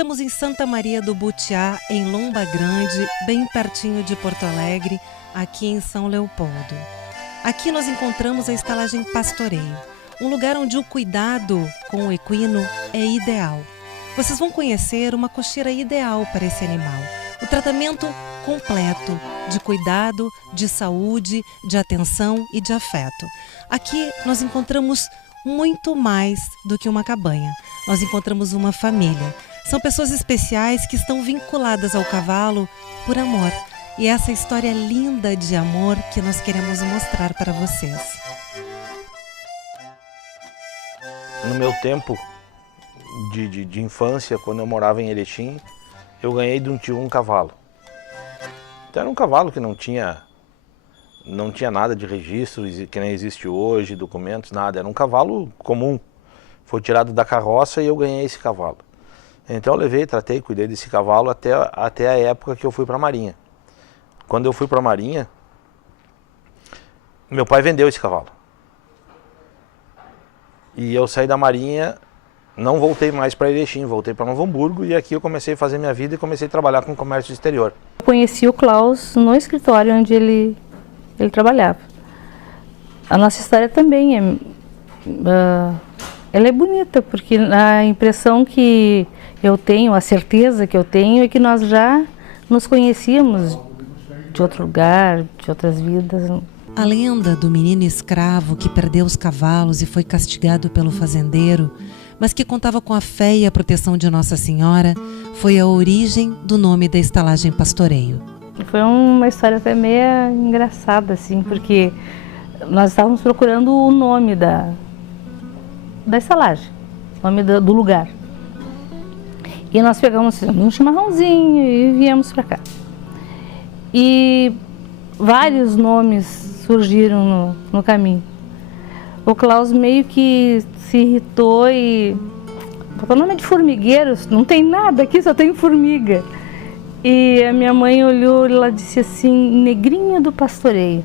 Estamos em Santa Maria do Butiá, em Lomba Grande, bem pertinho de Porto Alegre, aqui em São Leopoldo. Aqui nós encontramos a estalagem Pastoreio, um lugar onde o cuidado com o equino é ideal. Vocês vão conhecer uma cocheira ideal para esse animal. O tratamento completo de cuidado, de saúde, de atenção e de afeto. Aqui nós encontramos muito mais do que uma cabanha. Nós encontramos uma família. São pessoas especiais que estão vinculadas ao cavalo por amor. E essa história linda de amor que nós queremos mostrar para vocês. No meu tempo de infância, quando eu morava em Erechim, eu ganhei de um tio um cavalo. Então era um cavalo que não tinha nada de registro, que nem existe hoje, documentos, nada. Era um cavalo comum. Foi tirado da carroça e eu ganhei esse cavalo. Então eu levei, tratei, cuidei desse cavalo até a época que eu fui para a Marinha. Quando eu fui para a Marinha, meu pai vendeu esse cavalo. E eu saí da Marinha, não voltei mais para Erechim, voltei para Novo Hamburgo e aqui eu comecei a fazer minha vida e comecei a trabalhar com comércio exterior. Eu conheci o Klaus no escritório onde ele trabalhava. A nossa história também ela é bonita, porque a impressão que eu tenho, a certeza que eu tenho é que nós já nos conhecíamos de outro lugar, de outras vidas. A lenda do menino escravo que perdeu os cavalos e foi castigado pelo fazendeiro, mas que contava com a fé e a proteção de Nossa Senhora, foi a origem do nome da estalagem Pastoreio. Foi uma história até meio engraçada, assim, porque nós estávamos procurando o nome da estalagem, o nome do lugar. E nós pegamos um chimarrãozinho e viemos para cá. E vários nomes surgiram no caminho. O Klaus meio que se irritou e botou o nome de formigueiros, não tem nada aqui, só tem formiga. E a minha mãe olhou e ela disse assim, Negrinho do Pastoreio.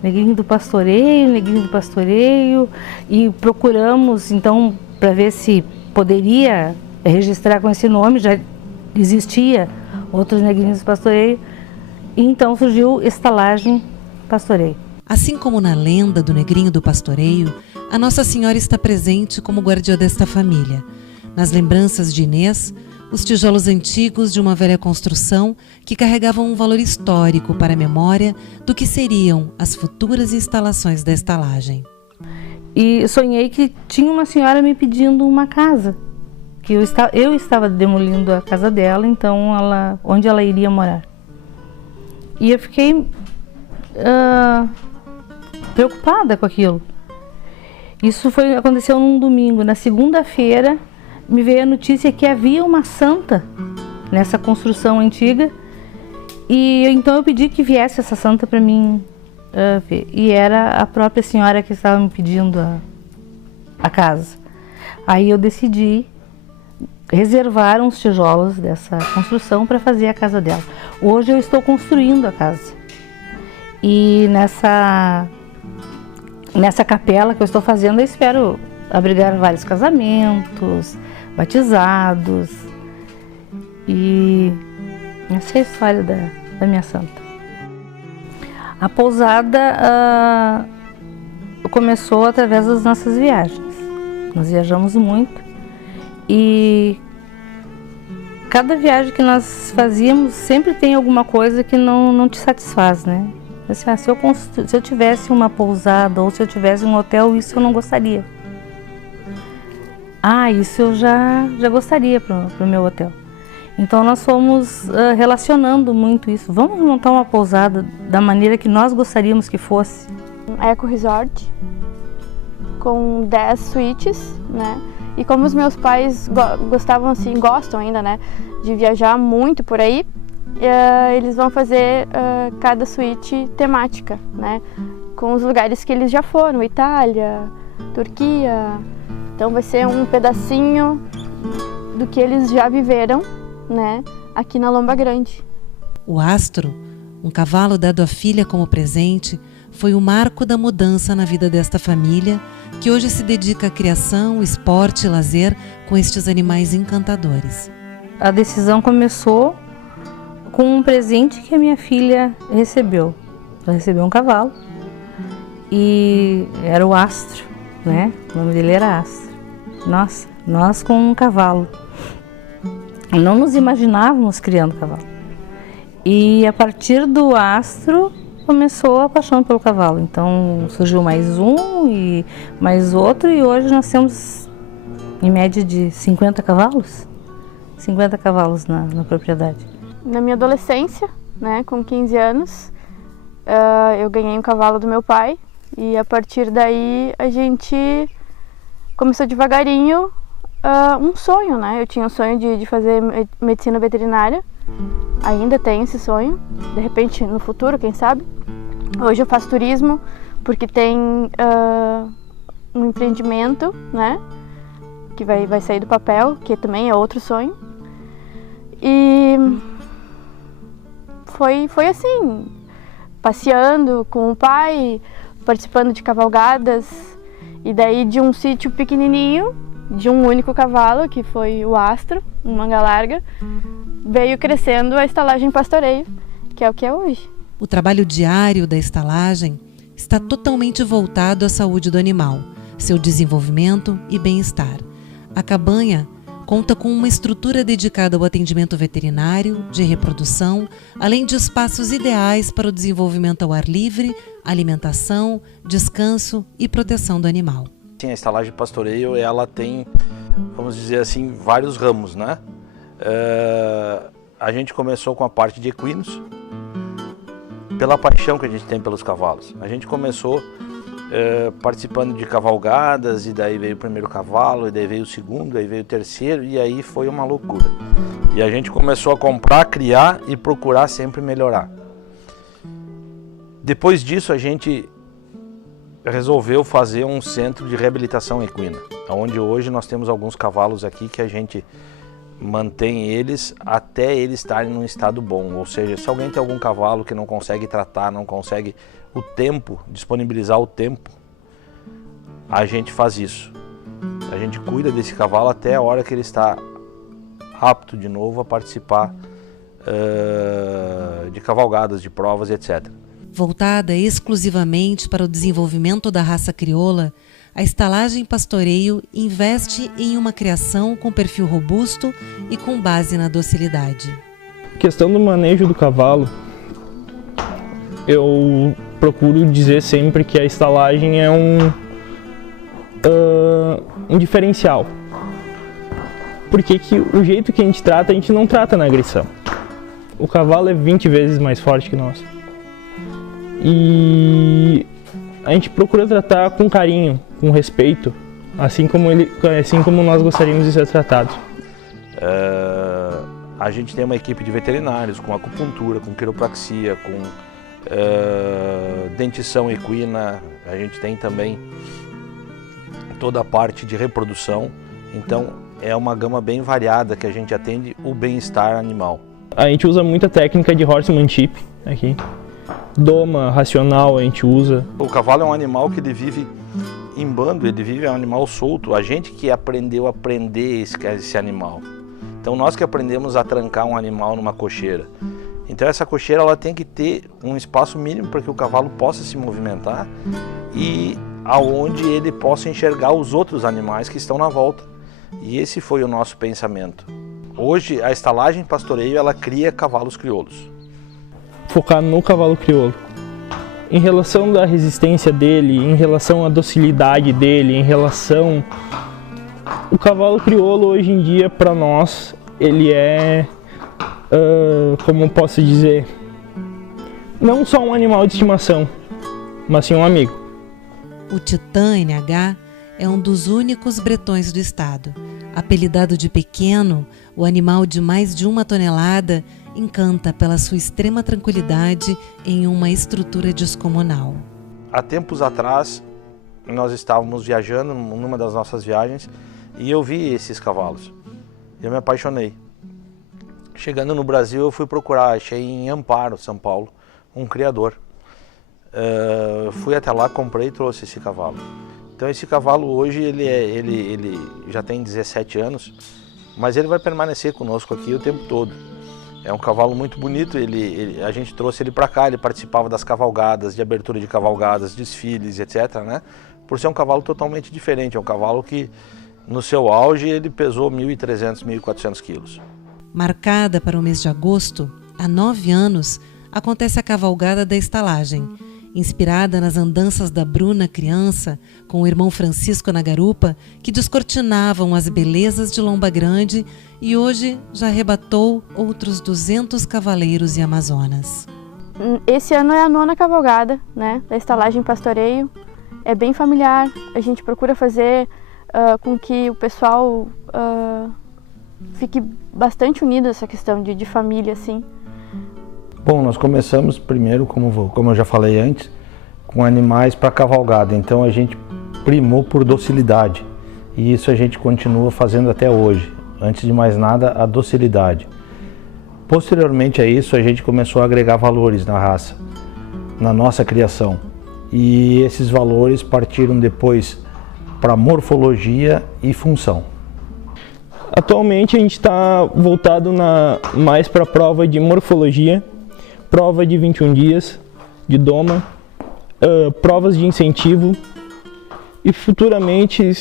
Negrinho do Pastoreio, Negrinho do Pastoreio. E procuramos então para ver se poderia registrar com esse nome, já existia outros Negrinhos do Pastoreio. E então surgiu Estalagem Pastoreio. Assim como na lenda do Negrinho do Pastoreio, a Nossa Senhora está presente como guardiã desta família. Nas lembranças de Inês, os tijolos antigos de uma velha construção que carregavam um valor histórico para a memória do que seriam as futuras instalações da estalagem. E sonhei que tinha uma senhora me pedindo uma casa, que eu estava demolindo a casa dela, então onde ela iria morar. E eu fiquei preocupada com aquilo. Isso aconteceu num domingo. Na segunda-feira me veio a notícia que havia uma santa nessa construção antiga. E então eu pedi que viesse essa santa para mim ver. E era a própria senhora que estava me pedindo a casa. Aí eu decidi reservar uns tijolos dessa construção para fazer a casa dela. Hoje eu estou construindo a casa. E nessa capela que eu estou fazendo, eu espero abrigar vários casamentos, batizados. E essa é a história da minha santa. A pousada começou através das nossas viagens. Nós viajamos muito e cada viagem que nós fazíamos sempre tem alguma coisa que não te satisfaz, né? Assim, se eu tivesse uma pousada ou se eu tivesse um hotel, isso eu não gostaria. Isso eu já gostaria para o meu hotel. Então nós fomos relacionando muito isso. Vamos montar uma pousada da maneira que nós gostaríamos que fosse. Eco Resort, com 10 suítes, né? E como os meus pais gostam ainda, né, de viajar muito por aí, eles vão fazer cada suíte temática, né, com os lugares que eles já foram, Itália, Turquia. Então vai ser um pedacinho do que eles já viveram, né, aqui na Lomba Grande. O Astro, um cavalo dado à filha como presente, foi o marco da mudança na vida desta família, que hoje se dedica à criação, esporte e lazer com estes animais encantadores. A decisão começou com um presente que a minha filha recebeu. Ela recebeu um cavalo e era o Astro, né? O nome dele era Astro. Nossa, nós com um cavalo. Não nos imaginávamos criando cavalo. E a partir do Astro começou a paixão pelo cavalo. Então surgiu mais um e mais outro e hoje nós temos em média de 50 cavalos. 50 cavalos na propriedade. Na minha adolescência, né, com 15 anos, eu ganhei um cavalo do meu pai e a partir daí a gente começou devagarinho um sonho, né? Eu tinha o sonho de fazer medicina veterinária, ainda tenho esse sonho, de repente no futuro, quem sabe. Hoje eu faço turismo porque tem um empreendimento, né, que vai sair do papel, que também é outro sonho. E foi assim, passeando com o pai, participando de cavalgadas, e daí de um sítio pequenininho, de um único cavalo, que foi o Astro, um manga larga, veio crescendo a estalagem Pastoreio, que é o que é hoje. O trabalho diário da estalagem está totalmente voltado à saúde do animal, seu desenvolvimento e bem-estar. A cabanha conta com uma estrutura dedicada ao atendimento veterinário, de reprodução, além de espaços ideais para o desenvolvimento ao ar livre, alimentação, descanso e proteção do animal. Sim, a estalagem Pastoreio, ela tem, vamos dizer assim, vários ramos, né? A gente começou com a parte de equinos, pela paixão que a gente tem pelos cavalos. A gente começou participando de cavalgadas, e daí veio o primeiro cavalo, e daí veio o segundo, aí veio o terceiro, e aí foi uma loucura. E a gente começou a comprar, criar e procurar sempre melhorar. Depois disso a gente resolveu fazer um centro de reabilitação equina, onde hoje nós temos alguns cavalos aqui que a gente mantém eles até eles estarem num estado bom. Ou seja, se alguém tem algum cavalo que não consegue tratar, não consegue o tempo, disponibilizar o tempo, a gente faz isso. A gente cuida desse cavalo até a hora que ele está apto de novo a participar de cavalgadas, de provas, etc. Voltada exclusivamente para o desenvolvimento da raça crioula, a estalagem Pastoreio investe em uma criação com perfil robusto e com base na docilidade. Questão do manejo do cavalo, eu procuro dizer sempre que a estalagem é um diferencial. Porque o jeito que a gente não trata na agressão. O cavalo é 20 vezes mais forte que nós. E a gente procura tratar com carinho, com respeito, assim como nós gostaríamos de ser tratados. A gente tem uma equipe de veterinários com acupuntura, com quiropraxia, com dentição equina. A gente tem também toda a parte de reprodução. Então é uma gama bem variada que a gente atende o bem-estar animal. A gente usa muita técnica de horsemanship aqui. Doma, racional a gente usa. O cavalo é um animal que ele vive em bando, ele vive um animal solto. A gente que aprendeu a prender esse animal. Então nós que aprendemos a trancar um animal numa cocheira. Então essa cocheira ela tem que ter um espaço mínimo para que o cavalo possa se movimentar e aonde ele possa enxergar os outros animais que estão na volta. E esse foi o nosso pensamento. Hoje a estalagem Pastoreio ela cria cavalos crioulos. Focar no cavalo crioulo. Em relação da resistência dele, em relação à docilidade dele, em relação... O cavalo crioulo hoje em dia para nós, ele é, como posso dizer, não só um animal de estimação, mas sim um amigo. O Titã NH é um dos únicos bretões do estado. Apelidado de pequeno, o animal de mais de 1 tonelada encanta pela sua extrema tranquilidade em uma estrutura descomunal. Há tempos atrás, nós estávamos viajando numa das nossas viagens e eu vi esses cavalos. Eu me apaixonei. Chegando no Brasil, eu fui procurar, achei em Amparo, São Paulo, um criador. fui até lá, comprei e trouxe esse cavalo. Então esse cavalo hoje ele já tem 17 anos, mas ele vai permanecer conosco aqui o tempo todo. É um cavalo muito bonito, a gente trouxe ele para cá, ele participava das cavalgadas, de abertura de cavalgadas, desfiles, etc, né? Por ser um cavalo totalmente diferente, é um cavalo que no seu auge ele pesou 1.300, 1.400 quilos. Marcada para o mês de agosto, há 9 anos, acontece a cavalgada da estalagem. Inspirada nas andanças da Bruna criança, com o irmão Francisco na garupa, que descortinavam as belezas de Lomba Grande e hoje já arrebatou outros 200 cavaleiros e amazonas. Esse ano é a 9ª cavalgada, né, da estalagem Pastoreio. É bem familiar, a gente procura fazer com que o pessoal fique bastante unido nessa questão de família, assim. Bom, nós começamos primeiro, como eu já falei antes, com animais para cavalgada. Então a gente primou por docilidade e isso a gente continua fazendo até hoje. Antes de mais nada, a docilidade. Posteriormente a isso, a gente começou a agregar valores na raça, na nossa criação. E esses valores partiram depois para morfologia e função. Atualmente a gente está voltado mais para a prova de morfologia, prova de 21 dias, de doma, provas de incentivo e futuramente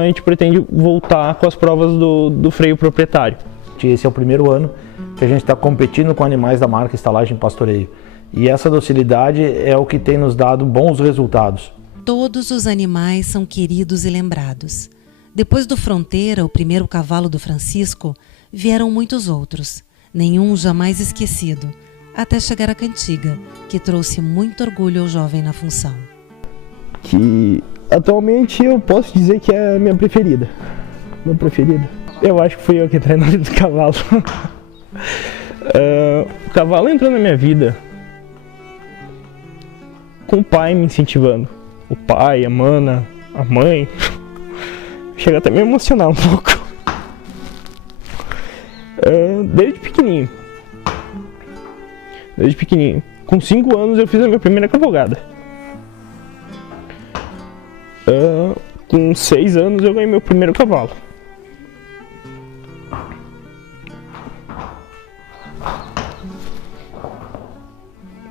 a gente pretende voltar com as provas do freio proprietário. Esse é o primeiro ano que a gente está competindo com animais da marca Estalagem Pastoreio e essa docilidade é o que tem nos dado bons resultados. Todos os animais são queridos e lembrados. Depois do Fronteira, o primeiro cavalo do Francisco, vieram muitos outros, nenhum jamais esquecido, até chegar a Cantiga, que trouxe muito orgulho ao jovem na função. Que atualmente eu posso dizer que é a minha preferida. Minha preferida. Eu acho que fui eu que entrei na vida do cavalo. O cavalo entrou na minha vida com o pai me incentivando. O pai, a mana, a mãe. Chega até a me emocionar um pouco. Desde pequenininho. Com 5 anos eu fiz a minha primeira cavalgada. Com 6 anos eu ganhei meu primeiro cavalo.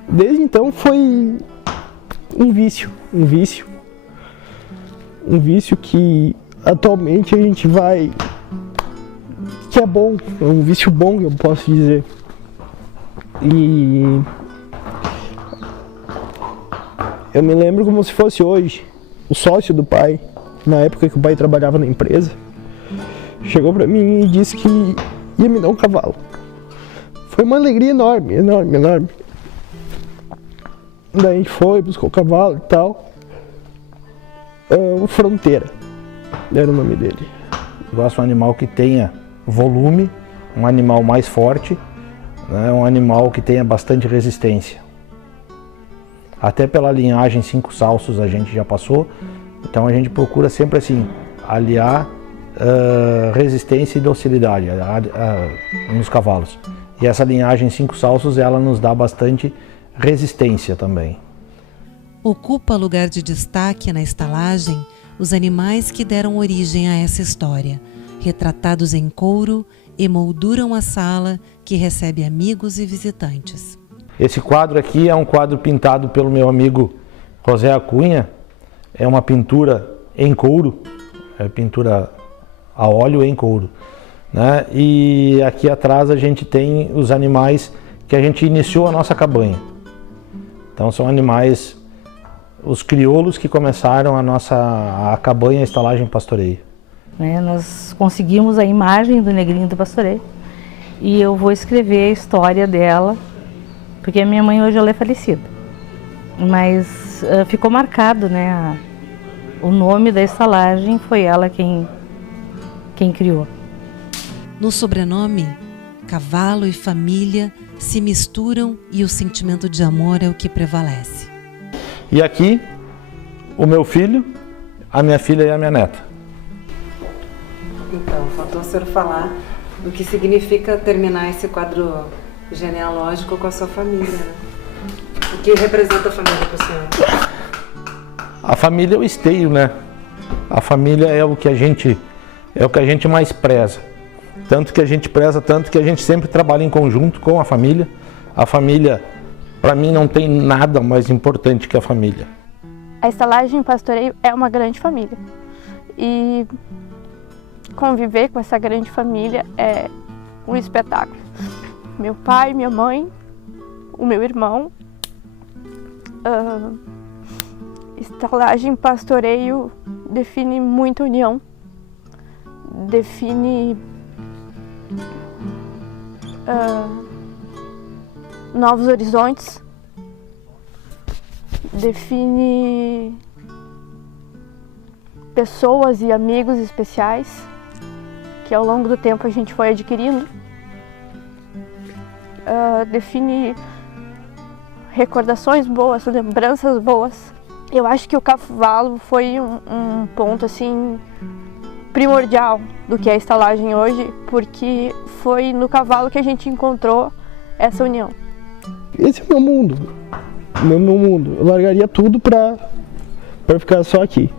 Desde então foi um vício que atualmente a gente vai, que é bom, é um vício bom, eu posso dizer. E eu me lembro como se fosse hoje, o sócio do pai, na época que o pai trabalhava na empresa, chegou pra mim e disse que ia me dar um cavalo. Foi uma alegria enorme. Daí a gente foi, buscou o cavalo e tal. O Fronteira era o nome dele. Eu gosto de um animal que tenha volume, um animal mais forte, né, um animal que tenha bastante resistência. Até pela linhagem 5 salsos a gente já passou, então a gente procura sempre assim, aliar resistência e docilidade nos cavalos. E essa linhagem 5 salsos ela nos dá bastante resistência também. Ocupa lugar de destaque na estalagem os animais que deram origem a essa história, retratados em couro, emolduram a sala que recebe amigos e visitantes. Esse quadro aqui é um quadro pintado pelo meu amigo José Acunha, é uma pintura em couro, é pintura a óleo em couro, né? E aqui atrás a gente tem os animais que a gente iniciou a nossa cabanha. Então são animais, os crioulos que começaram a cabanha, a estalagem Pastoreio. Nós conseguimos a imagem do Negrinho do Pastoreio e eu vou escrever a história dela, porque a minha mãe hoje ela é falecida, mas ficou marcado, né? O nome da estalagem foi ela quem criou. No sobrenome, cavalo e família se misturam e o sentimento de amor é o que prevalece. E aqui, o meu filho, a minha filha e a minha neta. Então, faltou o senhor falar do que significa terminar esse quadro genealógico com a sua família, né? que representa a família para o senhor? A família é o esteio, né? A família é o que a gente mais preza. Tanto que a gente preza, tanto que a gente sempre trabalha em conjunto com a família. A família, para mim, não tem nada mais importante que a família. A estalagem Pastoreio é uma grande família. E conviver com essa grande família é um espetáculo. Meu pai, minha mãe, o meu irmão. Estalagem Pastoreio define muita união, define novos horizontes, define pessoas e amigos especiais que ao longo do tempo a gente foi adquirindo, define recordações boas, lembranças boas. Eu acho que o cavalo foi um ponto assim primordial do que é a estalagem hoje, porque foi no cavalo que a gente encontrou essa união. Esse é o meu mundo, meu mundo. Eu largaria tudo pra ficar só aqui.